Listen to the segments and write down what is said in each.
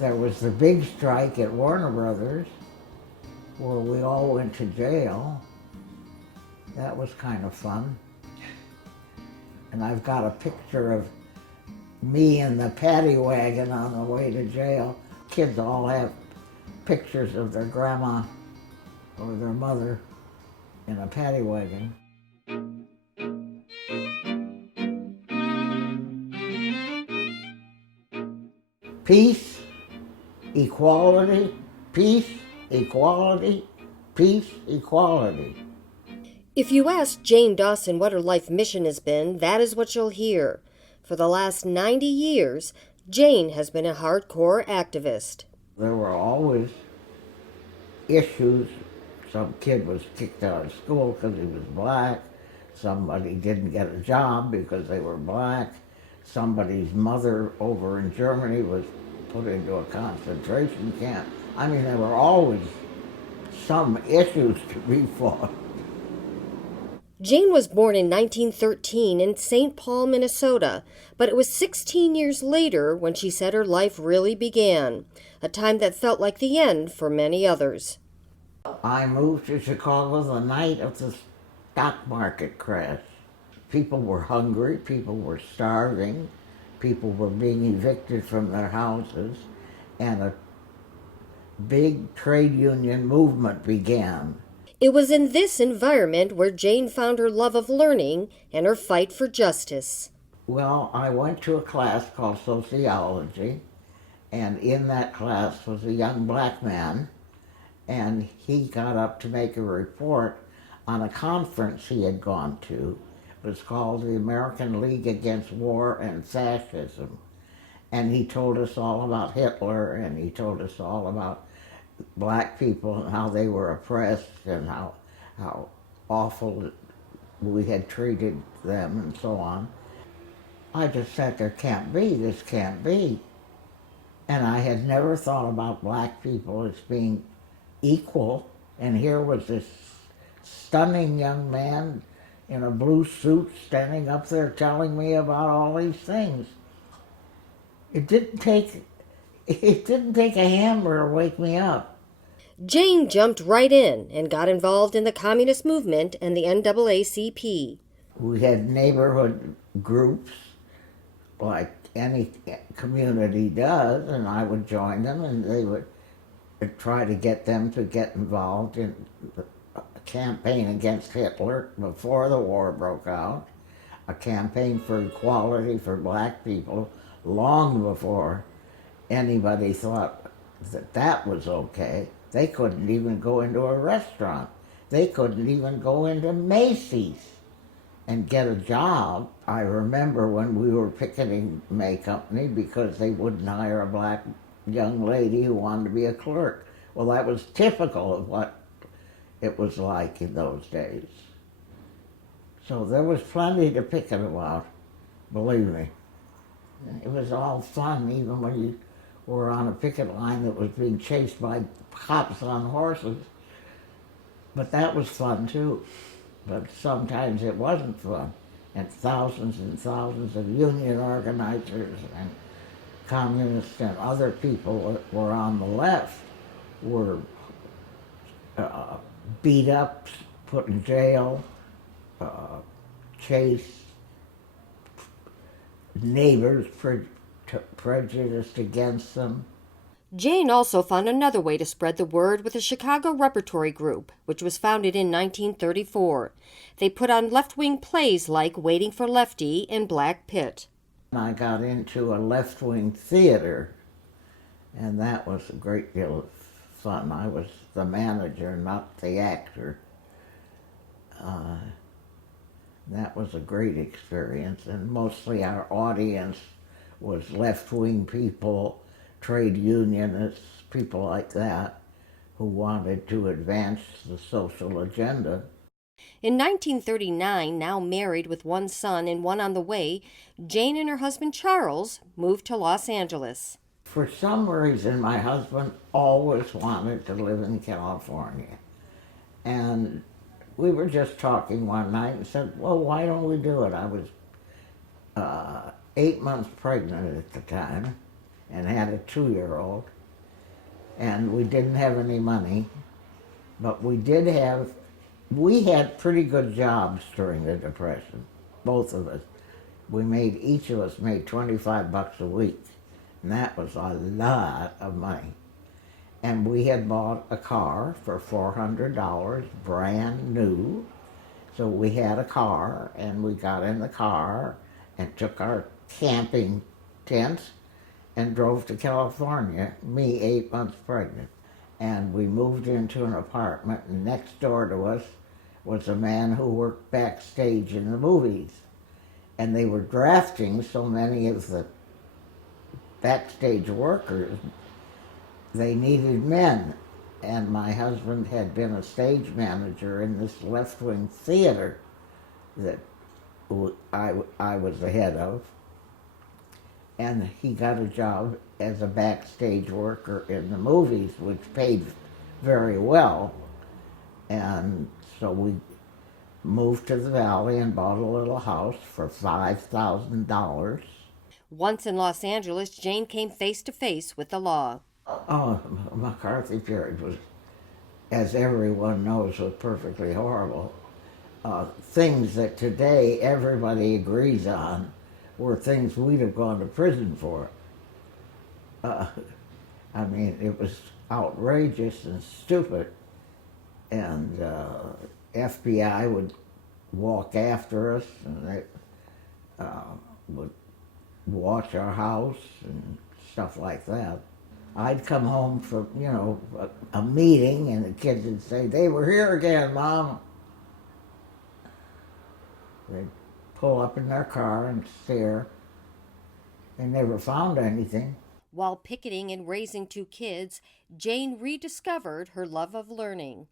There was the big strike at Warner Brothers where we all went to jail. That was kind of fun. And I've got a picture of me in the paddy wagon on the way to jail. Kids all have pictures of their grandma or their mother in a paddy wagon. Peace, equality, peace, equality, peace, equality. If you ask Jane Dawson what her life mission has been, that is what you'll hear. For the last 90 years, Jane has been a hardcore activist. There were always issues. Some kid was kicked out of school because he was black. Somebody didn't get a job because they were black. Somebody's mother over in Germany was put into a concentration camp. I mean, there were always some issues to be fought. Jane was born in 1913 in St. Paul, Minnesota, but it was 16 years later when she said her life really began, a time that felt like the end for many others. I moved to Chicago the night of the stock market crash. People were hungry, people were starving, people were being evicted from their houses, and a big trade union movement began. It was in this environment where Jane found her love of learning and her fight for justice. Well, I went to a class called sociology, and in that class was a young black man, and he got up to make a report on a conference he had gone to. It was called the American League Against War and Fascism. And he told us all about Hitler, and he told us all about black people and how they were oppressed and how awful we had treated them and so on. I just said, this can't be. And I had never thought about black people as being equal, and here was this stunning young man in a blue suit standing up there telling me about all these things. It didn't take a hammer to wake me up. Jane jumped right in and got involved in the communist movement and the NAACP. We had neighborhood groups like any community does, and I would join them, and they would try to get them to get involved in a campaign against Hitler before the war broke out, a campaign for equality for black people long before anybody thought that that was okay. They couldn't even go into a restaurant. They couldn't even go into Macy's and get a job. I remember when we were picketing May Company because they wouldn't hire a black young lady who wanted to be a clerk. Well, that was typical of what it was like in those days. So there was plenty to picket about, believe me. It was all fun, even when you were on a picket line that was being chased by cops on horses. But that was fun too. But sometimes it wasn't fun. And thousands of union organizers and communists and other people that were on the left were beat up, put in jail, chased, neighbors prejudiced against them. Jane also found another way to spread the word with the Chicago Repertory Group, which was founded in 1934. They put on left-wing plays like Waiting for Lefty and Black Pit. I got into a left-wing theater, and that was a great deal of fun. I was the manager, not the actor. That was a great experience, and mostly our audience was left-wing people, trade unionists, people like that, who wanted to advance the social agenda. In 1939, now married with one son and one on the way, Jane and her husband Charles moved to Los Angeles. For some reason, my husband always wanted to live in California. And we were just talking one night and said, well, why don't we do it? I was 8 months pregnant at the time. and had a 2-year-old. And we didn't have any money, but we had pretty good jobs during the Depression, both of us. Each of us made $25 a week, and that was a lot of money. And we had bought a car for $400, brand new. So we had a car, and we got in the car and took our camping tents and drove to California, me 8 months pregnant. And we moved into an apartment, and next door to us was a man who worked backstage in the movies. And they were drafting so many of the backstage workers, they needed men. And my husband had been a stage manager in this left-wing theater that I was the head of. And he got a job as a backstage worker in the movies, which paid very well. And so we moved to the valley and bought a little house for $5,000. Once in Los Angeles, Jane came face to face with the law. Oh, McCarthy period was, as everyone knows, was perfectly horrible. Things that today everybody agrees on were things we'd have gone to prison for. I mean, it was outrageous and stupid. And FBI would walk after us, and they would watch our house and stuff like that. I'd come home from, a meeting, and the kids would say, "They were here again, Mom." They'd pull up in their car and stare. They never found anything. While picketing and raising 2 kids, Jane rediscovered her love of learning.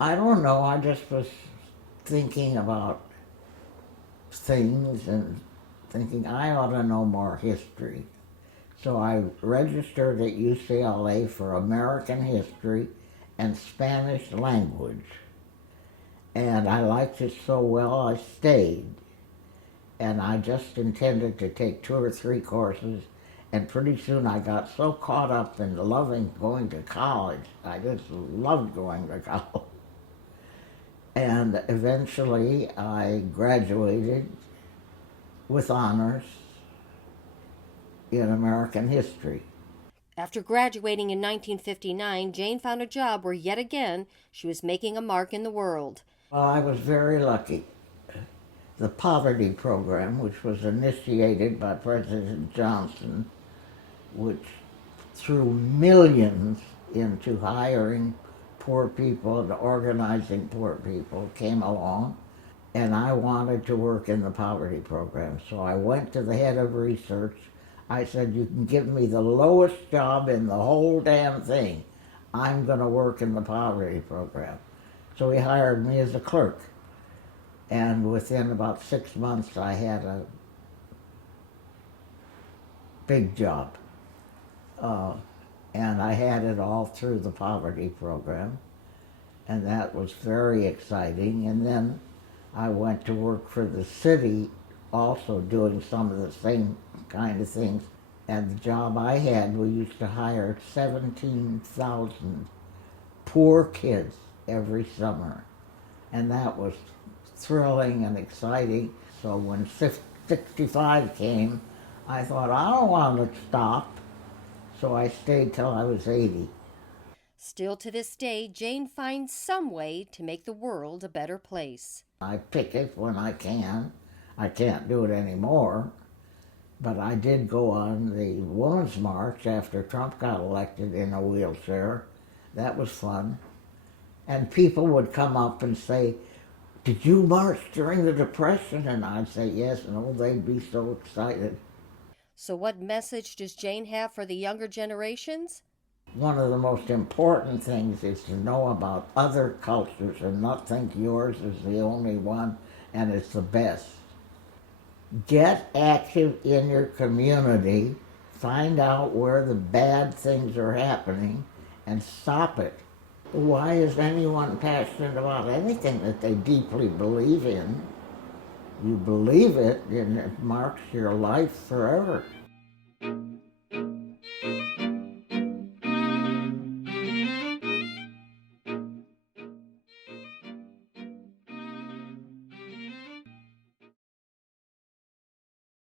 I don't know, I just was thinking about things and thinking I ought to know more history. So I registered at UCLA for American history and Spanish language. And I liked it so well I stayed. And I just intended to take 2 or 3 courses, and pretty soon I got so caught up in loving going to college. I just loved going to college. And eventually I graduated with honors in American history. After graduating in 1959, Jane found a job where yet again she was making a mark in the world. Well, I was very lucky. The poverty program, which was initiated by President Johnson, which threw millions into hiring poor people and organizing poor people, came along, and I wanted to work in the poverty program. So I went to the head of research. I said, "You can give me the lowest job in the whole damn thing. I'm going to work in the poverty program." So he hired me as a clerk. And within about 6 months, I had a big job. And I had it all through the poverty program. And that was very exciting. And then I went to work for the city, also doing some of the same kind of things. And the job I had, we used to hire 17,000 poor kids every summer. And that was thrilling and exciting. So when 65 came, I thought, I don't want to stop. So I stayed till I was 80. Still to this day, Jane finds some way to make the world a better place. I picket when I can. I can't do it anymore. But I did go on the Women's March after Trump got elected in a wheelchair. That was fun. And people would come up and say, "Did you march during the Depression?" And I'd say yes, and oh, they'd be so excited. So what message does Jane have for the younger generations? One of the most important things is to know about other cultures and not think yours is the only one and it's the best. Get active in your community, find out where the bad things are happening, and stop it. Why is anyone passionate about anything that they deeply believe in? You believe it, and it marks your life forever.